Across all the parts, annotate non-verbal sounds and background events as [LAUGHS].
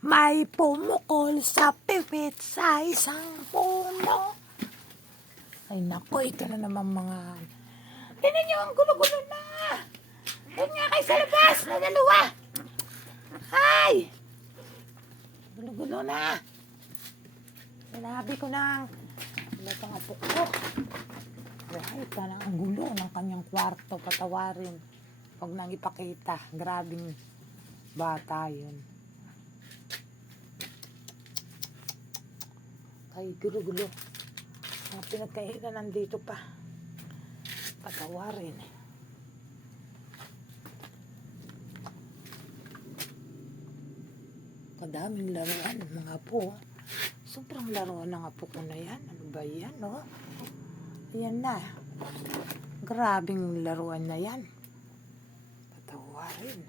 May pumukol sa pipit sa isang puno. Ay nako, ito na naman mga... Tinan niyo, ang gulo-gulo na! Doon nga kayo sa labas, na dalawa! Ay! Gulo-gulo na! Sinabi ko na, wala pang apo ko. Ay, na ang gulo ng kanyang kwarto, patawarin. Huwag nang ipakita. Grabing bata yun. Ay, gulo-gulo. Mga pinagkainan nandito pa. Patawarin. Kadaming laruan mga po. Sobrang laruan ng apo ko na yan. Ano ba yan, no? Ayan na. Grabing laruan na yan. Patawarin.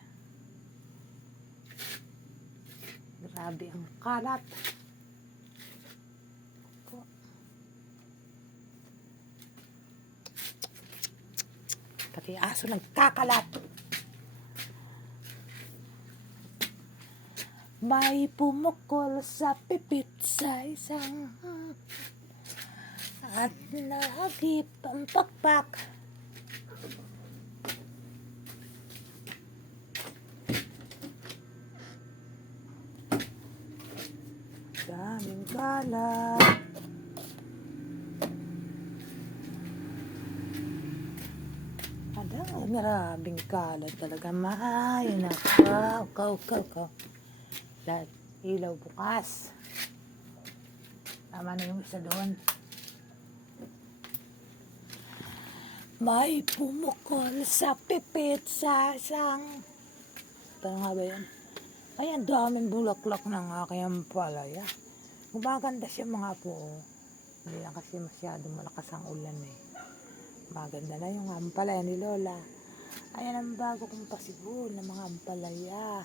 Grabe ang kalat. Pati aso nagkakalat. May pumukol sa pipit sa isang at nahagip ang pakpak. Daming kalat. Ada, maraming kalat talaga. Maay na. Kaw, kaw, kaw, kaw. Lahat ilaw bukas. Tama na yung isa doon. May pumukol sa pipit sa isang... Parang nga ba yan? Ay, daming bulaklak ng aking ampalaya. Gumaganda siya mga po. Hindi lang kasi masyadong malakas ang ulan eh. Maganda na yung ampalaya ni Lola. Ayan ang bago kong pasibol ng mga ampalaya.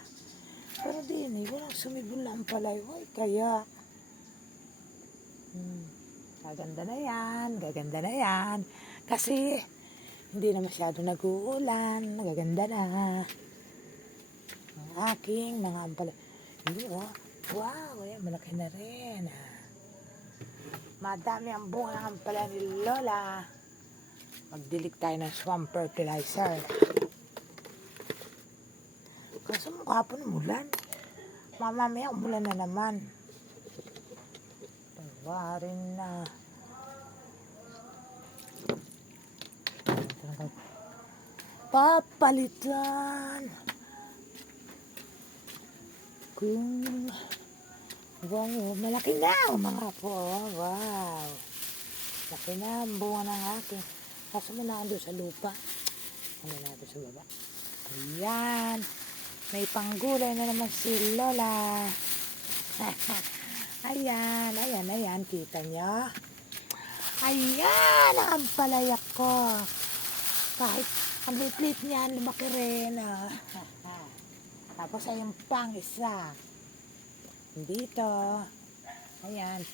Pero din eh, walang sumibol na ampalaya. Ay, kaya... Hmm. Gaganda na yan, gaganda na yan. Kasi hindi na masyado nag-uulan, gaganda na. Ang aking mga ampalaya. Hindi oh. Wow, ayan, malaki na rin. ah. Madami ang bunga ng ampalaya ni Lola. Magdilig tayo ng swamp fertilizer. Kaso mukha po ng ulan. Mamamaya umulan na naman. Tawarin na. Papalitan. Kung Wow, malaki na mga po. Wow. Laki na ang bunga ng akin. Kaso na sa lupa. Ano natin sa baba. Ayan. May panggulay na naman si Lola. [LAUGHS] ayan, ayan, ayan. Kita nyo? Ayan ang ampalaya ko. Kahit ang litlit niyan, lumaki rin. [LAUGHS] Tapos ayun pang isa. Dito. Ayan.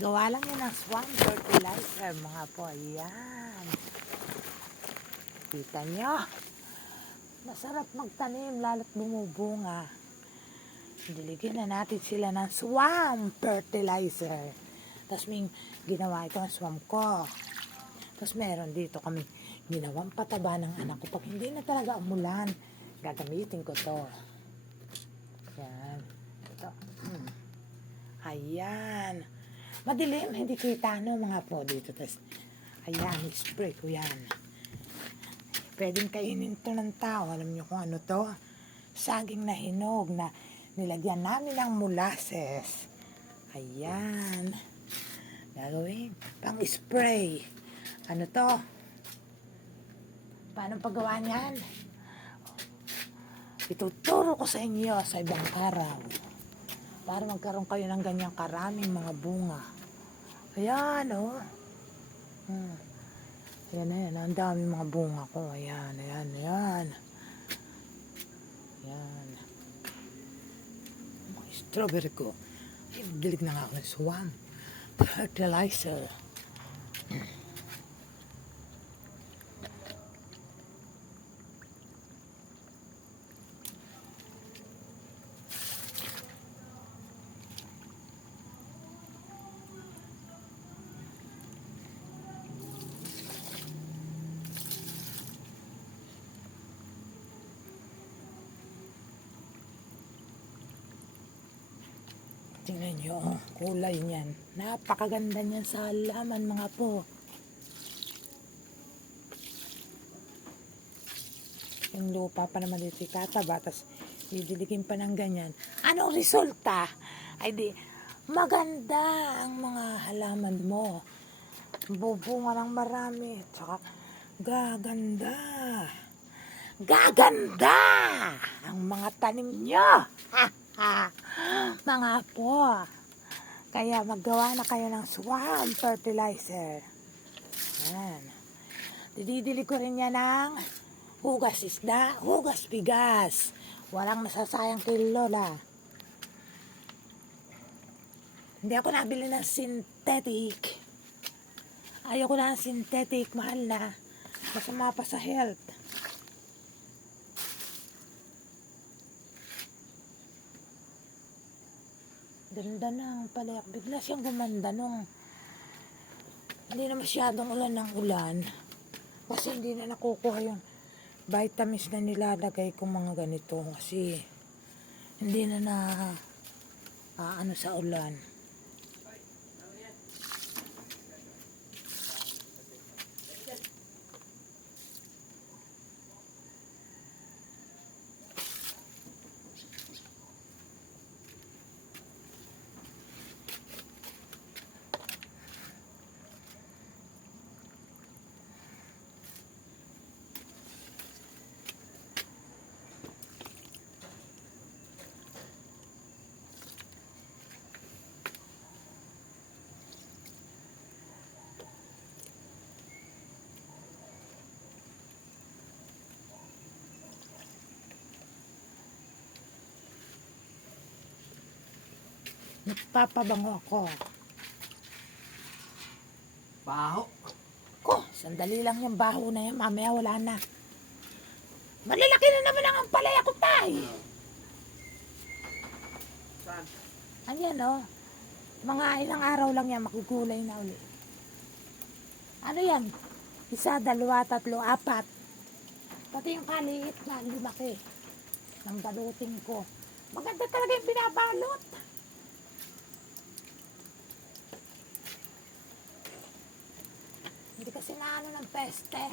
Gawa lang yan ng swamp fertilizer, mga po. Ayan. Kita nyo? Masarap magtanim, lalo't bumubunga. Diligyan na natin sila ng swamp fertilizer. Tapos may ginawa ito ang swamp ko. Tapos meron dito kami ginawang pataba ng anak ko. Pag hindi na talaga umulan, gagamitin ko to. Yan. Ito. Hmm. Ayan. Madilim, hindi kita no mga po dito. Tapos, ayan, spray ko yan. Pwedeng kainin to ng tao. Alam niyo kung ano to? Saging na hinog na nilagyan namin ng molasses. Ayan. Gagawin. Pang spray. Ano to? Paano paggawa niyan? Ituturo ko sa inyo sa ibang araw. Para magkaroon kayo ng ganyang karaming mga bunga. Ayan, oh. Hmm. Ayan, ayan. Ang dami mga bunga ko. Ayan, ayan, ayan. Ayan. Mga strawberry ko. Ay, dilig na nga ako ng swamp. Fertilizer. Tingnan nyo, oh, kulay niyan. Napakaganda niyan sa halaman mga po. Yung lupa pa naman dito ikataba, tapos didiligin pa ng ganyan. Anong resulta? Ay di, maganda ang mga halaman mo. Bubunga ng marami. Tsaka, gaganda. Gaganda ang mga tanim. Ha, ha. Mga po. Kaya maggawa na kayo ng swamp fertilizer. Yan. Dididilig ko rin yan ng hugas isda, hugas bigas. Walang masasayang kay Lola. Hindi ako nabili ng synthetic. Ayoko na ng synthetic, mahal na. Masama pa sa health. Ganda ng palayak. Bigla siyang gumanda nung hindi na masyadong ulan ng ulan. Kasi hindi na nakukuha yung vitamins na nilalagay ko mga ganito. Kasi hindi na na ah, ano sa ulan. Nagpapabango ako. Baho. Ko, sandali lang yung baho na yan. Mamaya wala na. Malalaki na naman ang ampalaya ko, tay. Saan? Ayan, oh. Mga ilang araw lang yan, makugulay na uli. Ano yan? Isa, dalawa, tatlo, apat. Pati yung kaliit na lumaki ng balutin ko. Maganda talaga yung binabalot. Hindi kasi naano ng peste.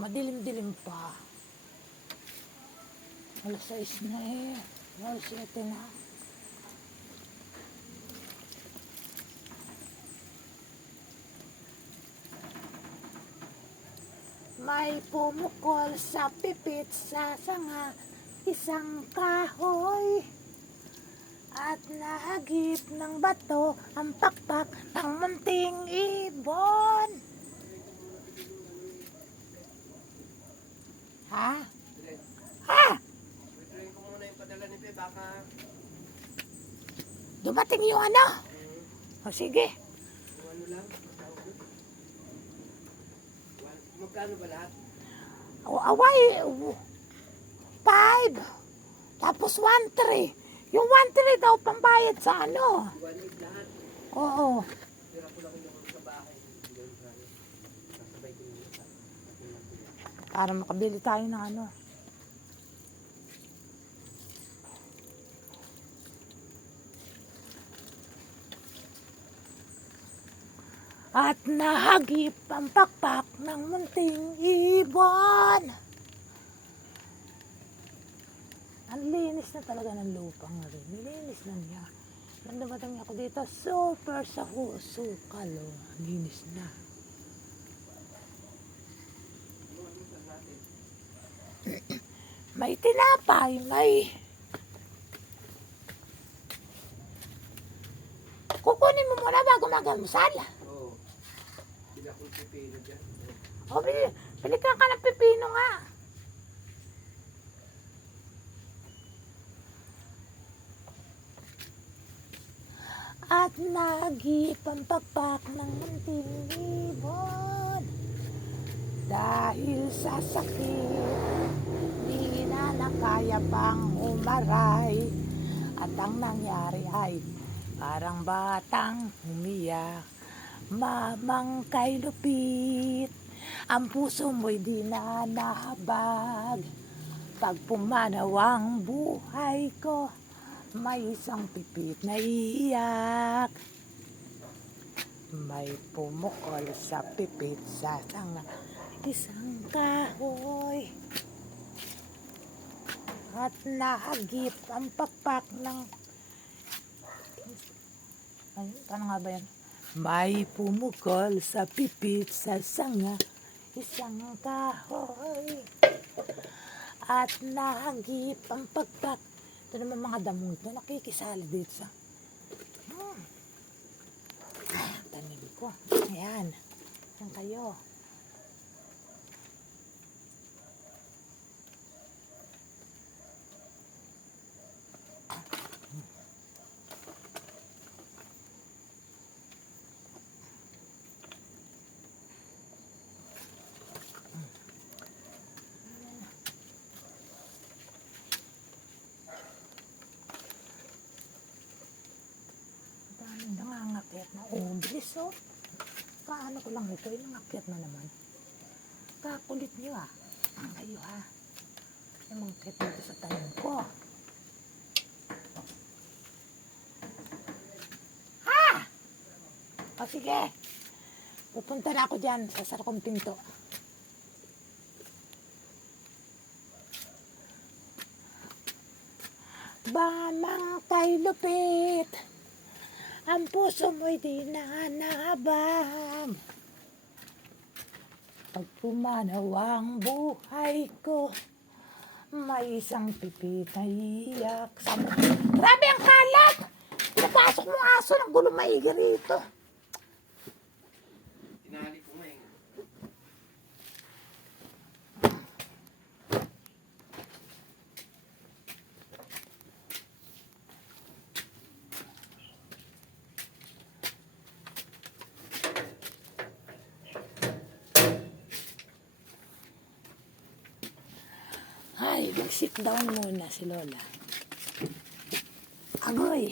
Madilim-dilim pa. Alas 6 na eh. Alas 7 na. May pumukol sa pipit sa sanga isang kahoy at nahagip ng bato ang pakpak ng munting ibon. Ha? Ha? Ko muna yung padala ni baka... Dumating yung ano? O sige. Kung ano lang, tawag doon. One- Magkano ba lahat? Away. Five. Tapos one three. Yung one three daw pambayad sa ano. One eight lahat. Oo. Tira ko lang yung sa bahay. Para makabili tayo ng ano. At nahagip ang pakpak ng munting ibon. Ang linis na talaga ng lupa nga rin. Nilinis na niya. Nang dumating ako dito, super sa. Oh. Ang linis na. May tinapay, may... Kukunin mo muna bago magalmusal. Pipino dyan. O, bili, bili ka ka ng pipino nga. At nagip ang pakpak ng munting ibon. Dahil sa sakit, di na nakaya pang umaray. At ang nangyari ay parang batang umiyak. Mamang kay lupit, ang puso mo'y di na nahabag. Pag pumanaw ang buhay ko, may isang pipit na iiyak. May pumukol sa pipit sa sanga, isang kahoy. At nahagip ang pakpak ng... Ay, paano nga ba yan? May pumukol sa pipit sa sanga, isang kahoy. At nahagip ang pagpak. Ito naman mga damong ito, nakikisali dito sa... Hmm. Ah, tanig ko. Ayan. Saan kayo? Daming ubris, oh. Paano ko lang ito? Ilang akyat na naman. Kakulit niyo, ah. Ah, kayo, ha. Yung mga akyat dito sa tanim ko. Ha! O, sige. Pupunta na ako dyan sa sarakong pinto. Bamang kay lupit. Ang puso mo'y di na nahabag. Pag pumanaw ang buhay ko, may isang pipit na iyak Grabe ang kalat! Napasok mo aso ng gulo maigi rito. Mag-sit down muna si Lola. Agoy!